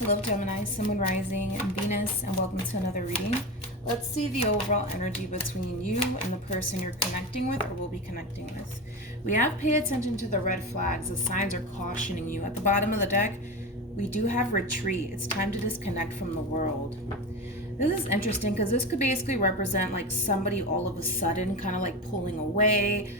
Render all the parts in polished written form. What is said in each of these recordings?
Hello Gemini, Sun, Moon, Rising, and Venus, and welcome to another reading. Let's see the overall energy between you and the person you're connecting with or will be connecting with. We have pay attention to the red flags. The signs are cautioning you. At the bottom of the deck, we do have retreat. It's time to disconnect from the world. This is interesting because this could basically represent like somebody all of a sudden kind of like pulling away.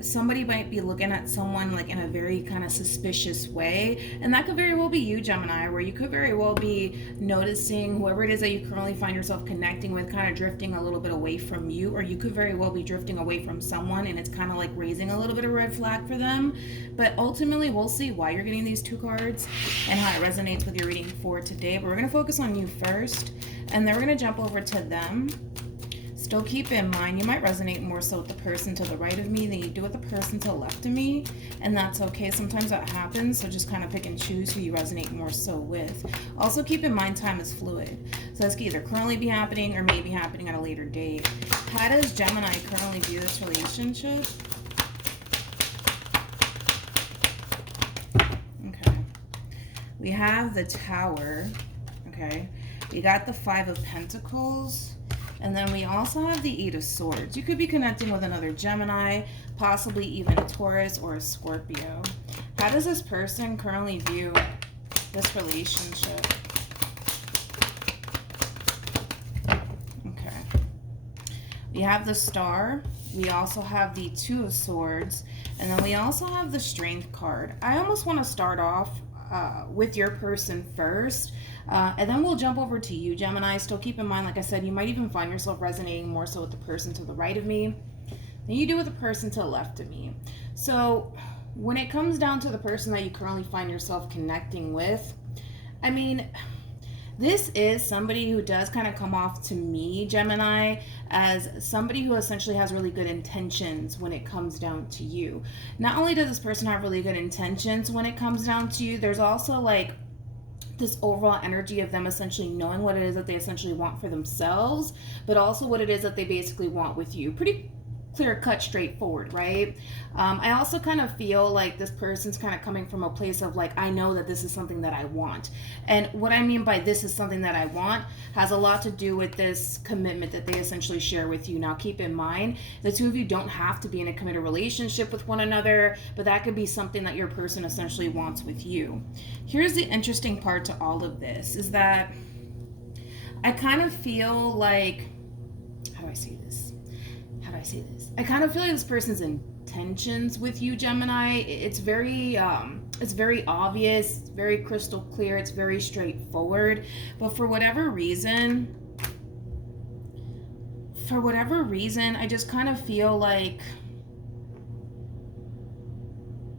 Somebody might be looking at someone like in a very kind of suspicious way, and that could very well be you, Gemini, where you could very well be noticing whoever it is that you currently find yourself connecting with kind of drifting a little bit away from you, or you could very well be drifting away from someone and it's kind of like raising a little bit of red flag for them. But ultimately we'll see why you're getting these two cards and how it resonates with your reading for today. But we're going to focus on you first, and then we're going to jump over to them. Still keep in mind, you might resonate more so with the person to the right of me than you do with the person to the left of me, and that's okay. Sometimes that happens, so just kind of pick and choose who you resonate more so with. Also keep in mind, time is fluid, so this could either currently be happening or may be happening at a later date. How does Gemini currently view this relationship? Okay, we have the Tower. Okay, we got the Five of Pentacles. And then we also have the Eight of Swords. You could be connecting with another Gemini, possibly even a Taurus or a Scorpio. How does this person currently view this relationship? Okay. We have the Star. We also have the Two of Swords. And then we also have the Strength card. I almost want to start off with your person first, and then we'll jump over to you, Gemini. Still keep in mind, like I said, you might even find yourself resonating more so with the person to the right of me than you do with the person to the left of me. So when it comes down to the person that you currently find yourself connecting with, I mean, this is somebody who does kind of come off to me, Gemini, as somebody who essentially has really good intentions when it comes down to you. Not only does this person have really good intentions when it comes down to you, there's also like this overall energy of them essentially knowing what it is that they essentially want for themselves, but also what it is that they basically want with you. Pretty clear cut, straightforward, right? I also kind of feel like this person's kind of coming from a place of like, I know that this is something that I want. And what I mean by this is something that I want has a lot to do with this commitment that they essentially share with you. Now, keep in mind, the two of you don't have to be in a committed relationship with one another, but that could be something that your person essentially wants with you. Here's the interesting part to all of this is that I kind of feel like, how do I say this? I kind of feel like this person's intentions with you, Gemini, it's very obvious, it's very crystal clear, it's very straightforward, but for whatever reason, I just kind of feel like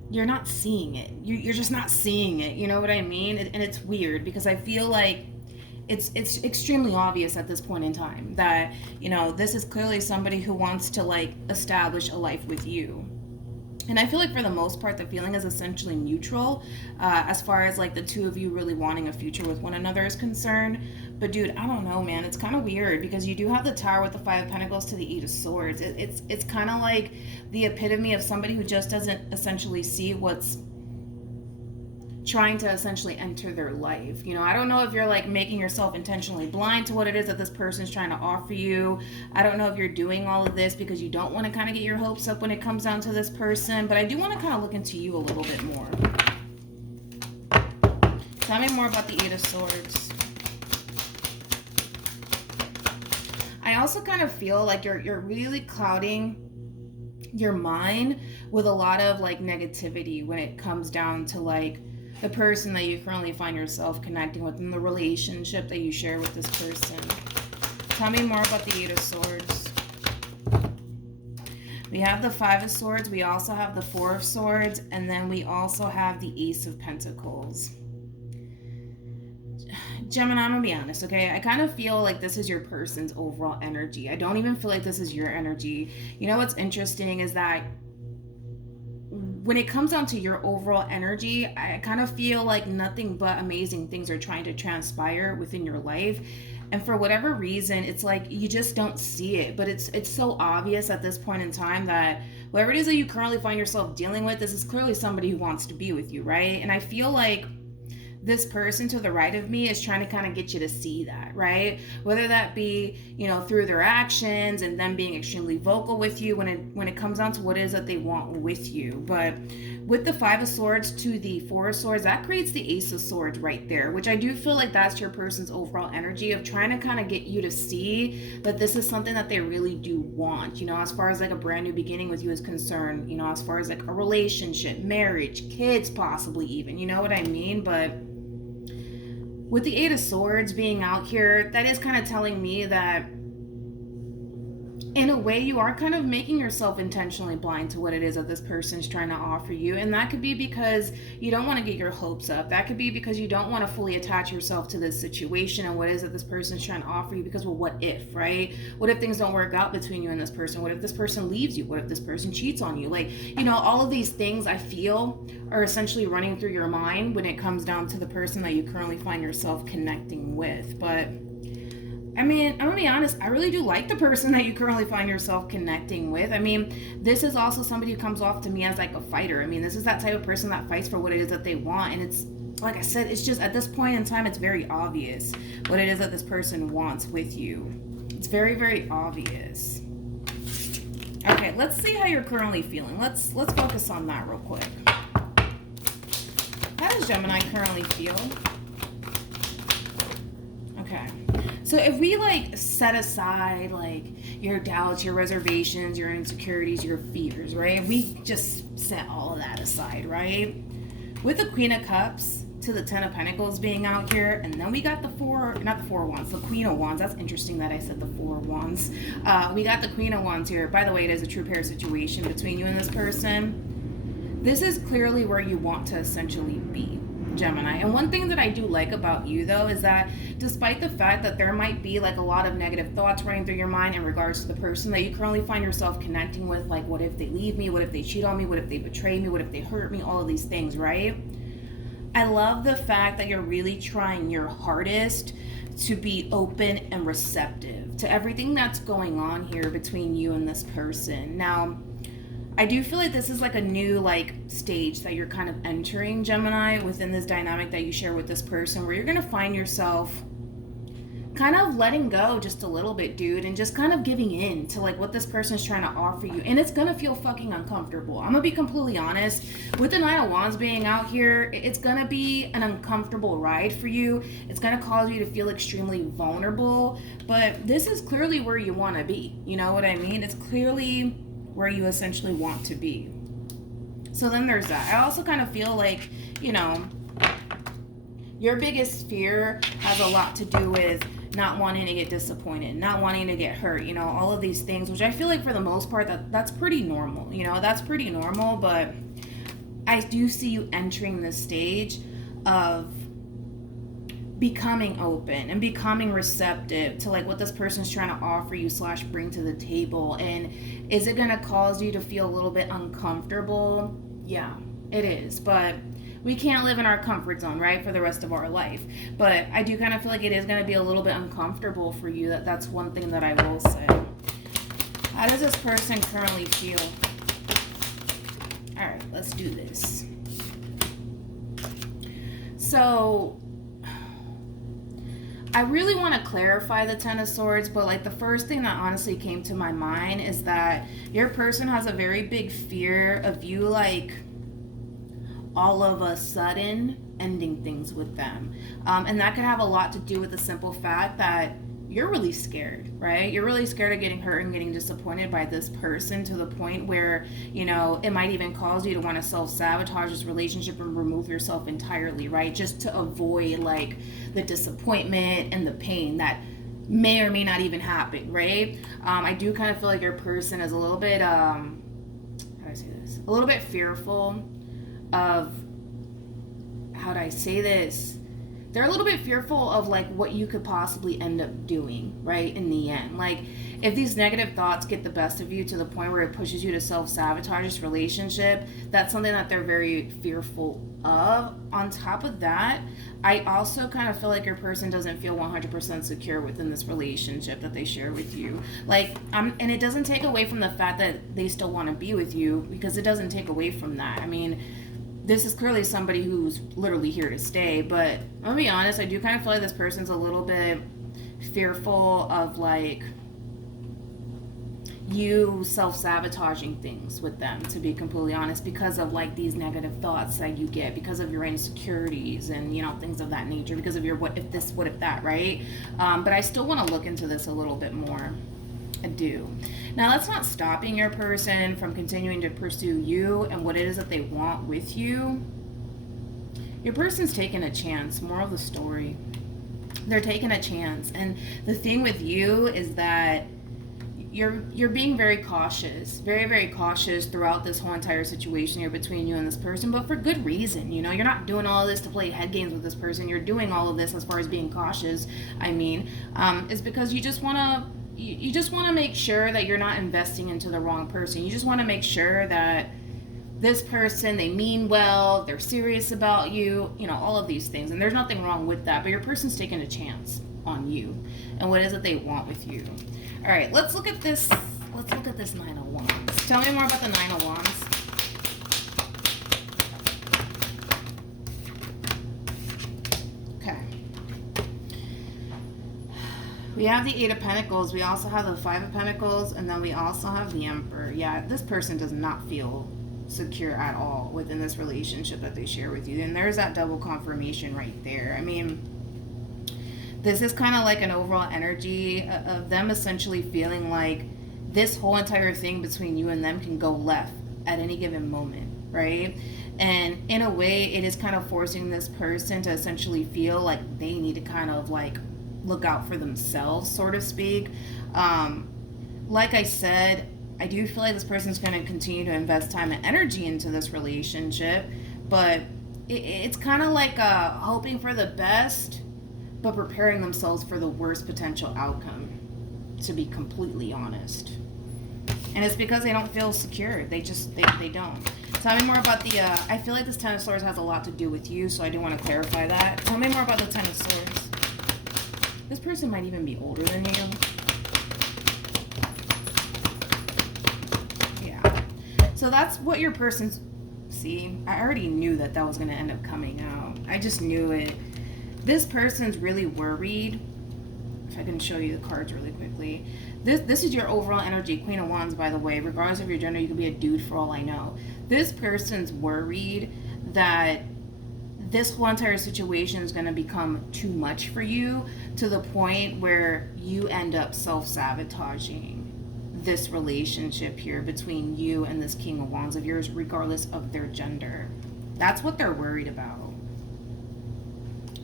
you're not seeing it. You're just not seeing it, you know what I mean? And it's weird because I feel like it's extremely obvious at this point in time that, you know, this is clearly somebody who wants to like establish a life with you. And I feel like for the most part, the feeling is essentially neutral as far as like the two of you really wanting a future with one another is concerned. But dude, I don't know, man. It's kind of weird because you do have the Tower with the Five of Pentacles to the Eight of Swords. It's kind of like the epitome of somebody who just doesn't essentially see what's trying to essentially enter their life. You know, I don't know if you're like making yourself intentionally blind to what it is that this person's trying to offer you. I don't know if you're doing all of this because you don't want to kind of get your hopes up when it comes down to this person, but I do want to kind of look into you a little bit more. Tell me more about the Eight of Swords. I also kind of feel like you're really clouding your mind with a lot of like negativity when it comes down to like the person that you currently find yourself connecting with and the relationship that you share with this person. Tell me more about the Eight of Swords. We have the Five of Swords. We also have the Four of Swords. And then we also have the Ace of Pentacles. Gemini, I'm gonna be honest, okay? I kind of feel like this is your person's overall energy. I don't even feel like this is your energy. You know what's interesting is that when it comes down to your overall energy, I kind of feel like nothing but amazing things are trying to transpire within your life. And for whatever reason, it's like you just don't see it. But it's so obvious at this point in time that whatever it is that you currently find yourself dealing with, this is clearly somebody who wants to be with you, right? And I feel like this person to the right of me is trying to kind of get you to see that, right? Whether that be, through their actions and them being extremely vocal with you when it comes down to what it is that they want with you. But with the Five of Swords to the Four of Swords, that creates the Ace of Swords right there, which I do feel like that's your person's overall energy of trying to kind of get you to see that this is something that they really do want, as far as like a brand new beginning with you is concerned, as far as like a relationship, marriage, kids possibly even, you know what I mean? But with the Eight of Swords being out here, that is kind of telling me that in a way you are kind of making yourself intentionally blind to what it is that this person's trying to offer you. And that could be because you don't want to get your hopes up. That could be because you don't want to fully attach yourself to this situation and what it is that this person's trying to offer you, because, well, what if, right? What if things don't work out between you and this person? What if this person leaves you? What if this person cheats on you? Like, all of these things I feel are essentially running through your mind when it comes down to the person that you currently find yourself connecting with. But I'm gonna be honest, I really do like the person that you currently find yourself connecting with. This is also somebody who comes off to me as like a fighter. This is that type of person that fights for what it is that they want. And it's, like I said, it's just at this point in time, it's very obvious what it is that this person wants with you. It's very, very obvious. Okay, let's see how you're currently feeling. Let's focus on that real quick. How does Gemini currently feel? Okay. So if we set aside your doubts, your reservations, your insecurities, your fears, right? We just set all of that aside, right? With the Queen of Cups to the Ten of Pentacles being out here, and then we got the Queen of Wands. That's interesting that I said the Four of Wands. We got the Queen of Wands here. By the way, it is a true pair situation between you and this person. This is clearly where you want to essentially be, Gemini. And one thing that I do like about you, though, is that despite the fact that there might be a lot of negative thoughts running through your mind in regards to the person that you currently find yourself connecting with, like, what if they leave me? What if they cheat on me? What if they betray me? What if they hurt me? All of these things, right? I love the fact that you're really trying your hardest to be open and receptive to everything that's going on here between you and this person. Now, I do feel like this is a new stage that you're kind of entering, Gemini, within this dynamic that you share with this person, where you're going to find yourself kind of letting go just a little bit, dude, and just kind of giving in to what this person's trying to offer you. And it's going to feel fucking uncomfortable. I'm going to be completely honest. With the Nine of Wands being out here, it's going to be an uncomfortable ride for you. It's going to cause you to feel extremely vulnerable, but this is clearly where you want to be. You know what I mean? It's clearly where you essentially want to be. So then there's that. I also kind of feel like, your biggest fear has a lot to do with not wanting to get disappointed, not wanting to get hurt, all of these things, which I feel like for the most part that's pretty normal. That's pretty normal, but I do see you entering this stage of becoming open and becoming receptive to what this person's trying to offer you / bring to the table. And is it going to cause you to feel a little bit uncomfortable? Yeah, it is. But we can't live in our comfort zone, right, for the rest of our life. But I do kind of feel like it is going to be a little bit uncomfortable for you. That's one thing that I will say. How does this person currently feel? All right, let's do this. So I really want to clarify the Ten of Swords, but the first thing that honestly came to my mind is that your person has a very big fear of you all of a sudden ending things with them. And that could have a lot to do with the simple fact that you're really scared, right? You're really scared of getting hurt and getting disappointed by this person to the point where, it might even cause you to want to self-sabotage this relationship and remove yourself entirely, right? Just to avoid the disappointment and the pain that may or may not even happen, right? I do kind of feel like your person is a little bit, how do I say this? A little bit fearful of, how do I say this? They're a little bit fearful of what you could possibly end up doing, right, in the end. If these negative thoughts get the best of you to the point where it pushes you to self-sabotage this relationship, that's something that they're very fearful of. On top of that, I also kind of feel like your person doesn't feel 100% secure within this relationship that they share with you. And it doesn't take away from the fact that they still want to be with you, because it doesn't take away from that. this is clearly somebody who's literally here to stay. But I'll be honest, I do kind of feel like this person's a little bit fearful of like you self-sabotaging things with them, to be completely honest, because of like these negative thoughts that you get, because of your insecurities and, you know, things of that nature, because of your what if this, what if that, right? But I still want to look into this a little bit more. I do. Now, that's not stopping your person from continuing to pursue you and what it is that they want with you. Your person's taking a chance. Moral of the story, they're taking a chance. And the thing with you is that you're being very cautious, very, very cautious throughout this whole entire situation here between you and this person, but for good reason. You know, you're not doing all of this to play head games with this person. You're doing all of this as far as being cautious. I mean, is because you just want to make sure that you're not investing into the wrong person. You just want to make sure that this person, they mean well, they're serious about you, you know, all of these things. And there's nothing wrong with that, but your person's taking a chance on you and what is it they want with you. All right, let's look at this. Let's look at this Nine of Wands. Tell me more about the Nine of Wands. Okay. We have the Eight of Pentacles. We also have the Five of Pentacles, and then we also have the Emperor. Yeah, this person does not feel secure at all within this relationship that they share with you. And there's that double confirmation right there. I mean, this is kind of like an overall energy of them essentially feeling like this whole entire thing between you and them can go left at any given moment, right? And in a way, it is kind of forcing this person to essentially feel like they need to kind of like look out for themselves, so to speak. Like I said, I do feel like this person's going to continue to invest time and energy into this relationship, but it's kind of like hoping for the best, but preparing themselves for the worst potential outcome, to be completely honest. And it's because they don't feel secure. They don't. Tell me more about the, I feel like this Ten of Swords has a lot to do with you, so I do want to clarify that. Tell me more about the Ten of Swords. This person might even be older than you. Yeah. So that's what your person's, see, I already knew that was going to end up coming out. I just knew it. This person's really worried. If I can show you the cards really quickly. This is your overall energy. Queen of Wands, by the way. Regardless of your gender, you could be a dude for all I know. This person's worried that this whole entire situation is going to become too much for you, to the point where you end up self-sabotaging this relationship here between you and this King of Wands of yours, regardless of their gender. That's what they're worried about.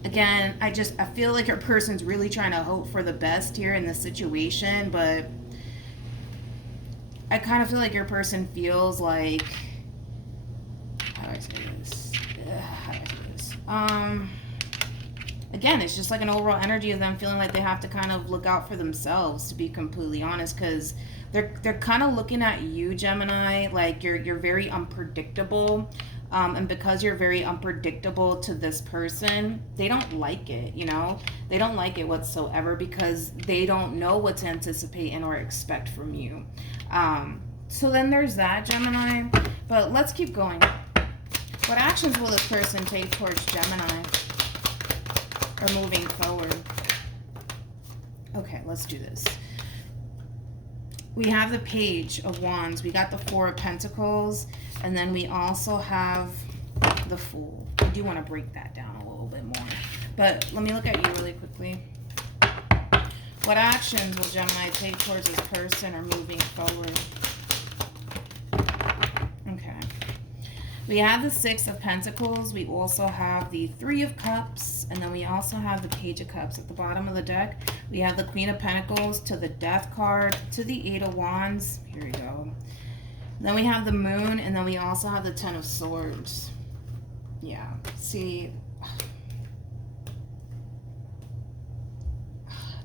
Again, I feel like your person's really trying to hope for the best here in this situation, but I kind of feel like your person feels like, how do I say this? Again, it's just like an overall energy of them feeling like they have to kind of look out for themselves, to be completely honest, because they're kind of looking at you, Gemini, like you're very unpredictable. And because you're very unpredictable to this person, they don't like it, you know? They don't like it whatsoever because they don't know what to anticipate and or expect from you. So then there's that, Gemini. But let's keep going. What actions will this person take towards Gemini or moving forward? Okay, let's do this. We have the Page of Wands. We got the Four of Pentacles. And then we also have the Fool. I do want to break that down a little bit more. But let me look at you really quickly. What actions will Gemini take towards this person or moving forward? Okay. We have the Six of Pentacles. We also have the Three of Cups. And then we also have the Page of Cups. At the bottom of the deck, we have the Queen of Pentacles to the Death card to the Eight of Wands. Here we go. Then we have the Moon, and then we also have the Ten of Swords. Yeah, see,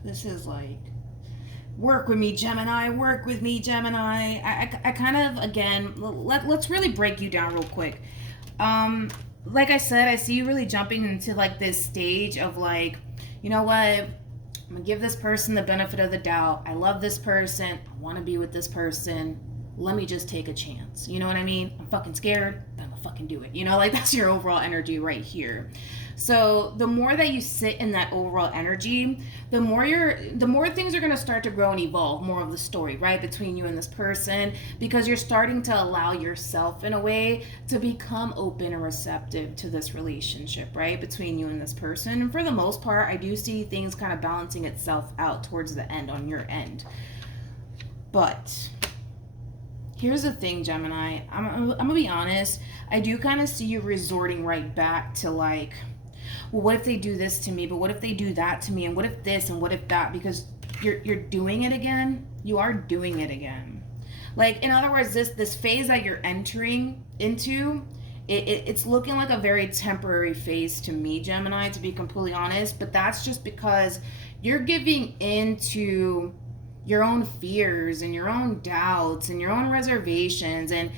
this is like, work with me, Gemini, work with me, Gemini. I kind of, again, let's really break you down real quick. Like I said, I see you really jumping into like this stage of like, you know what, I'm gonna give this person the benefit of the doubt. I love this person. I want to be with this person. Let me just take a chance. You know what I mean? I'm fucking scared. I'm gonna fucking do it. You know, like that's your overall energy right here. So the more that you sit in that overall energy, the more things are going to start to grow and evolve, more of the story, right, between you and this person, because you're starting to allow yourself in a way to become open and receptive to this relationship, right, between you and this person. And for the most part, I do see things kind of balancing itself out towards the end on your end. But here's the thing, Gemini. I'm gonna be honest. I do kind of see you resorting right back to like, well, what if they do this to me? But what if they do that to me? And what if this and what if that? Because you're doing it again. You are doing it again. Like, in other words, this phase that you're entering into, it's looking like a very temporary phase to me, Gemini, to be completely honest. But that's just because you're giving into your own fears and your own doubts and your own reservations. And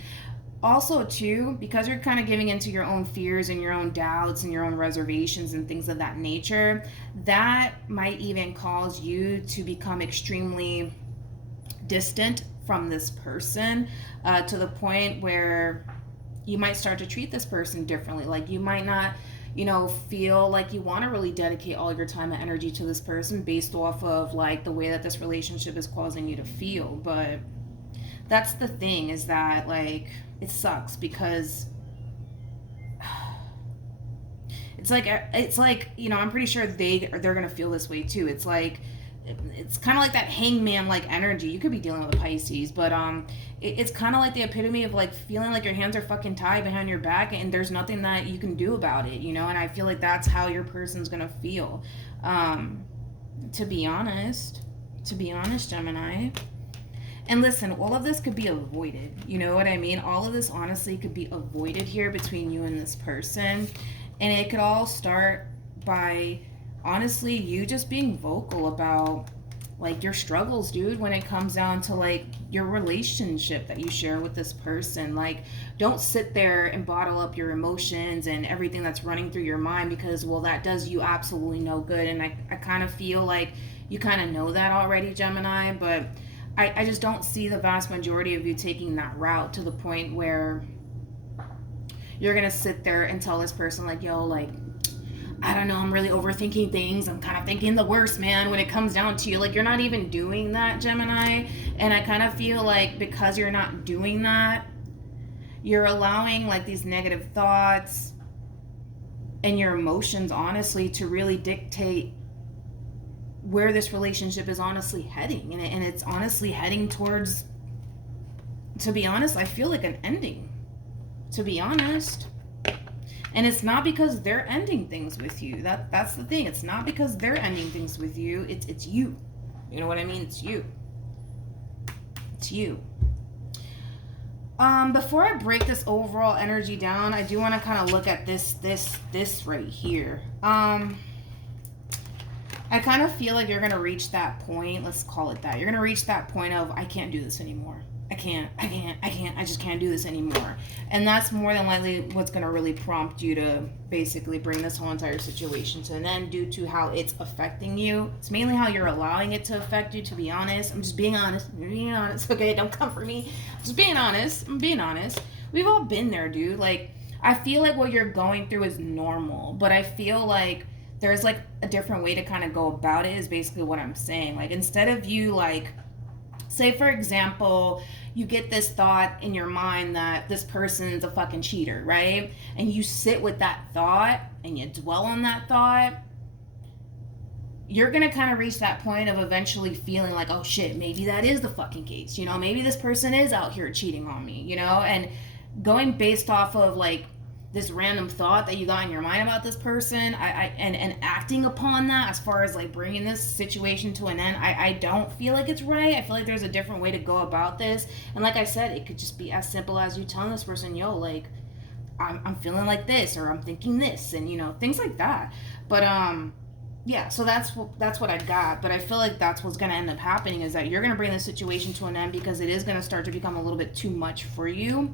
also too, because you're kind of giving into your own fears and your own doubts and your own reservations and things of that nature, that might even cause you to become extremely distant from this person, to the point where you might start to treat this person differently. Like, you might not, feel like you want to really dedicate all your time and energy to this person based off of like the way that this relationship is causing you to feel. But that's the thing, is that like, it sucks because it's like I'm pretty sure they're gonna feel this way too. It's like, it's kind of like that hangman like energy. You could be dealing with a Pisces, but it's kind of like the epitome of like feeling like your hands are fucking tied behind your back and there's nothing that you can do about it, and I feel like that's how your person's gonna feel, to be honest, Gemini. And listen, all of this could be avoided. You know what I mean? All of this honestly could be avoided here between you and this person. And it could all start by honestly you just being vocal about like your struggles, dude, when it comes down to like your relationship that you share with this person. Like, don't sit there and bottle up your emotions and everything that's running through your mind, because, well, that does you absolutely no good. And I kind of feel like you kind of know that already, Gemini, but I just don't see the vast majority of you taking that route to the point where you're going to sit there and tell this person like, yo, like, I don't know, I'm really overthinking things. I'm kind of thinking the worst, man, when it comes down to you. Like, you're not even doing that, Gemini. And I kind of feel like because you're not doing that, you're allowing like these negative thoughts and your emotions, honestly, to really dictate where this relationship is honestly heading. And it's honestly heading towards, to be honest, I feel like an ending, to be honest. And it's not because they're ending things with you. That's the thing. It's not because they're ending things with you. It's you. You know what I mean? It's you. It's you. Before I break this overall energy down, I do want to kind of look at this right here. I kind of feel like you're going to reach that point. Let's call it that. You're going to reach that point of, I can't do this anymore. I just can't do this anymore. And that's more than likely what's going to really prompt you to basically bring this whole entire situation to an end, due to how it's affecting you. It's mainly how you're allowing it to affect you, to be honest. I'm just being honest. Okay, don't come for me. I'm just being honest. I'm being honest. We've all been there, dude. Like, I feel like what you're going through is normal, but I feel like there's like a different way to kind of go about it, is basically what I'm saying. Like, instead of you like, say for example, you get this thought in your mind that this person's a fucking cheater, right? And you sit with that thought and you dwell on that thought, you're gonna kind of reach that point of eventually feeling like, oh shit, maybe that is the fucking case, maybe this person is out here cheating on me, and going based off of like this random thought that you got in your mind about this person, and acting upon that as far as like bringing this situation to an end, I don't feel like it's right. I feel like there's a different way to go about this. And like I said, it could just be as simple as you telling this person, yo, like, I'm feeling like this, or I'm thinking this, and things like that. But yeah, so that's what I got. But I feel like that's what's going to end up happening, is that you're going to bring the situation to an end because it is going to start to become a little bit too much for you.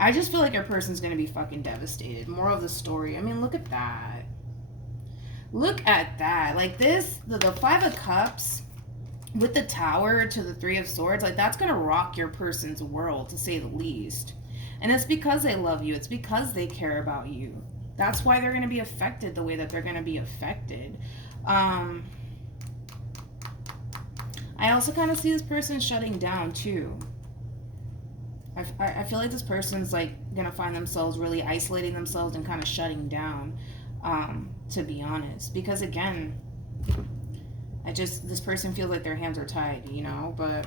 I just feel like your person's going to be fucking devastated. More of the story. I mean, look at that. Look at that. Like this, the Five of Cups with the Tower to the Three of Swords, like, that's going to rock your person's world, to say the least. And it's because they love you. It's because they care about you. That's why they're going to be affected the way that they're going to be affected. I also kind of see this person shutting down, too. I feel like this person's, like, going to find themselves really isolating themselves and kind of shutting down, to be honest. Because, again, this person feels like their hands are tied, you know? But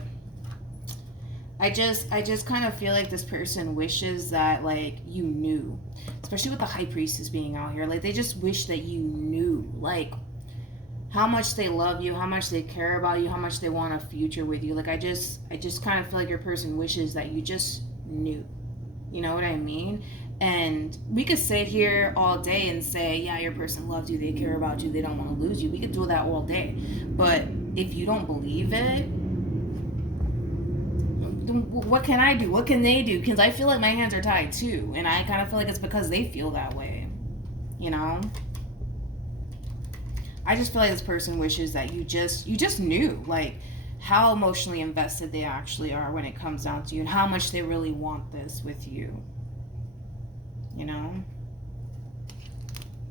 I just kind of feel like this person wishes that, like, you knew. Especially with the High Priestess being out here. Like, they just wish that you knew, like, how much they love you, how much they care about you, how much they want a future with you. Like, I just kind of feel like your person wishes that you just knew. You know what I mean? And we could sit here all day and say, yeah, your person loves you, they care about you, they don't want to lose you. We could do that all day. But if you don't believe it, what can I do? What can they do? Because I feel like my hands are tied too. And I kind of feel like it's because they feel that way. You know? I just feel like this person wishes that you just knew, like, how emotionally invested they actually are when it comes down to you, and how much they really want this with you. You know?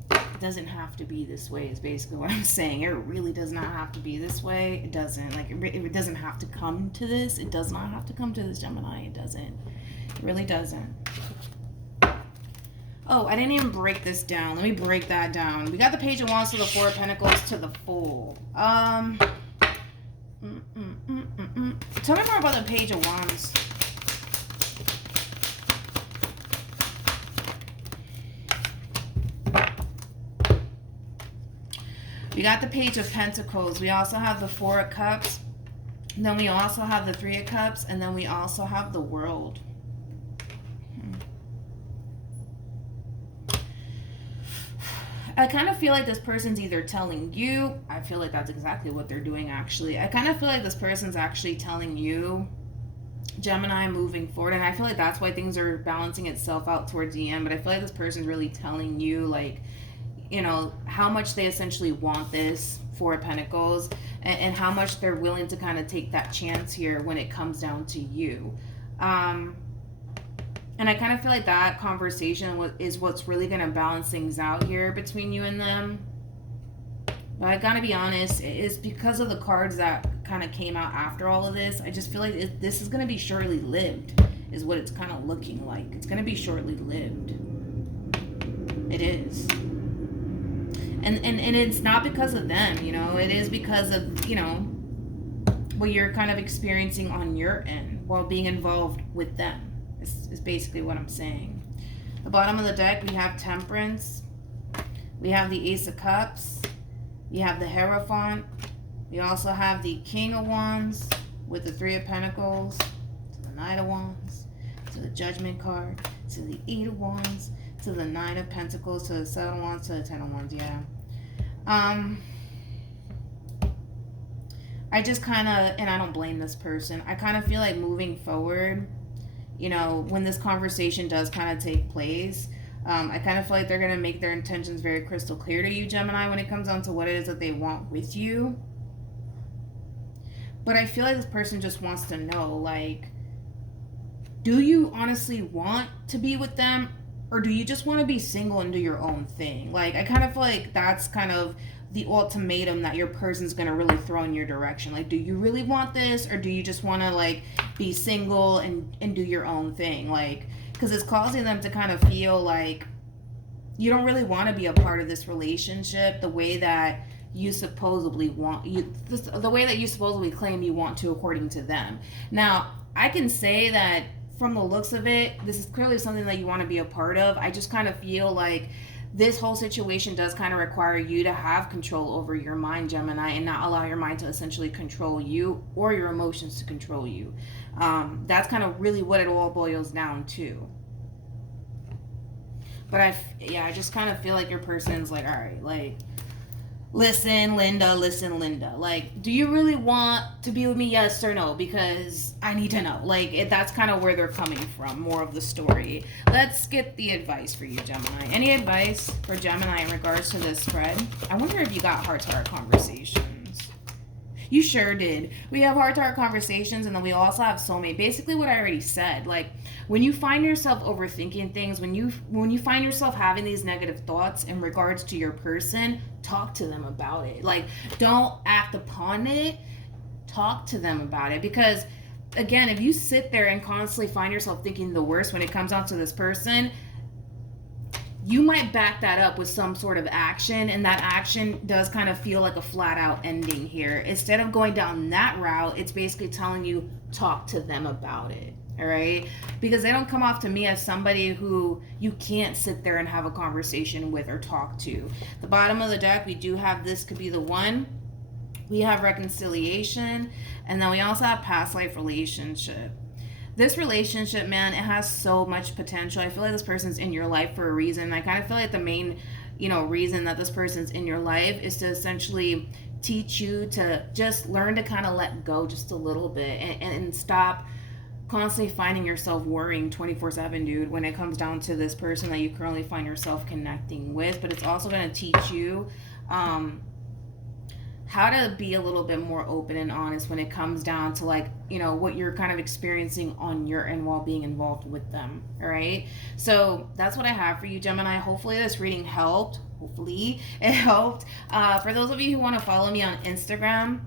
It doesn't have to be this way is basically what I'm saying. It really does not have to be this way. It doesn't. Like, it doesn't have to come to this. It does not have to come to this, Gemini. It doesn't. It really doesn't. Oh, I didn't even break this down. Let me break that down. We got the Page of Wands to the Four of Pentacles to the Fool. Tell me more about the Page of Wands. We got the Page of Pentacles. We also have the Four of Cups. Then we also have the Three of Cups. And then we also have the World. I kind of feel like this person's either telling you, I feel like that's exactly what they're doing actually. I kind of feel like this person's actually telling you, Gemini, moving forward. And I feel like that's why things are balancing itself out towards the end. But I feel like this person's really telling you, like, you know, how much they essentially want this Four of Pentacles. And how much they're willing to kind of take that chance here when it comes down to you. And I kind of feel like that conversation is what's really going to balance things out here between you and them. But I gotta be honest, it's because of the cards that kind of came out after all of this. I just feel like this is going to be shortly lived, is what it's kind of looking like. It's going to be shortly lived. It is. And it's not because of them, you know. It is because of, you know, what you're kind of experiencing on your end while being involved with them. Is basically what I'm saying. The bottom of the deck, we have Temperance. We have the Ace of Cups. We have the Hierophant. We also have the King of Wands with the Three of Pentacles, to the Knight of Wands, to the Judgment card, to the Eight of Wands, to the Nine of Pentacles, to the Seven of Wands, to the Ten of Wands, yeah. I just kind of, and I don't blame this person, I kind of feel like moving forward, you know, when this conversation does kind of take place, I kind of feel like they're going to make their intentions very crystal clear to you, Gemini, when it comes down to what it is that they want with you. But I feel like this person just wants to know, like, do you honestly want to be with them? Or do you just want to be single and do your own thing? Like, I kind of feel like that's kind of the ultimatum that your person's going to really throw in your direction. Like, do you really want this? Or do you just want to, like, be single and do your own thing? Like, because it's causing them to kind of feel like you don't really want to be a part of this relationship the way that you supposedly want, the way that you supposedly claim you want to according to them. Now, I can say that from the looks of it, this is clearly something that you want to be a part of. I just kind of feel like this whole situation does kind of require you to have control over your mind, Gemini, and not allow your mind to essentially control you or your emotions to control you. That's kind of really what it all boils down to. But I just kind of feel like your person's like, all right, like, listen, Linda, like, do you really want to be with me? Yes or no? Because I need to know. Like, that's kind of where they're coming from, more of the story. Let's get the advice for you, Gemini. Any advice for Gemini in regards to this spread? I wonder if you got heart-to-heart conversations. You sure did. We have heart-to-heart conversations, and then we also have soulmate. Basically, what I already said. Like, when you find yourself overthinking things, when you find yourself having these negative thoughts in regards to your person, talk to them about it. Like, don't act upon it. Talk to them about it, because again, if you sit there and constantly find yourself thinking the worst when it comes down to this person, you might back that up with some sort of action, and that action does kind of feel like a flat out ending here. Instead of going down that route, it's basically telling you talk to them about it. All right, because they don't come off to me as somebody who you can't sit there and have a conversation with or talk to. The bottom of the deck, we do have this could be the one. We have reconciliation, and then we also have past life relationship. This relationship, man, it has so much potential. I feel like this person's in your life for a reason. I kind of feel like the main, reason that this person's in your life is to essentially teach you to just learn to kind of let go just a little bit, and stop constantly finding yourself worrying 24/7, dude, when it comes down to this person that you currently find yourself connecting with. But it's also going to teach you how to be a little bit more open and honest when it comes down to, like, what you're kind of experiencing on your end while being involved with them. All right, so that's what I have for you, Gemini. Hopefully this reading helped. Hopefully it helped. For those of you who want to follow me on Instagram,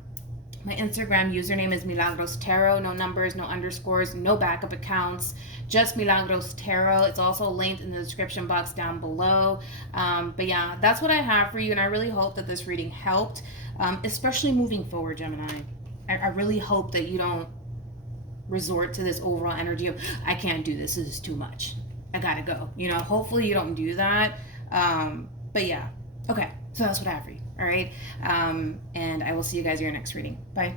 my Instagram username is MilagrosTarot. No numbers, no underscores, no backup accounts, just MilagrosTarot. It's also linked in the description box down below. But yeah, that's what I have for you, and I really hope that this reading helped, especially moving forward, Gemini. I really hope that you don't resort to this overall energy of, I can't do this is too much, I gotta go. Hopefully you don't do that. But yeah, okay, so that's what I have for you. All right, and I will see you guys in your next reading. Bye.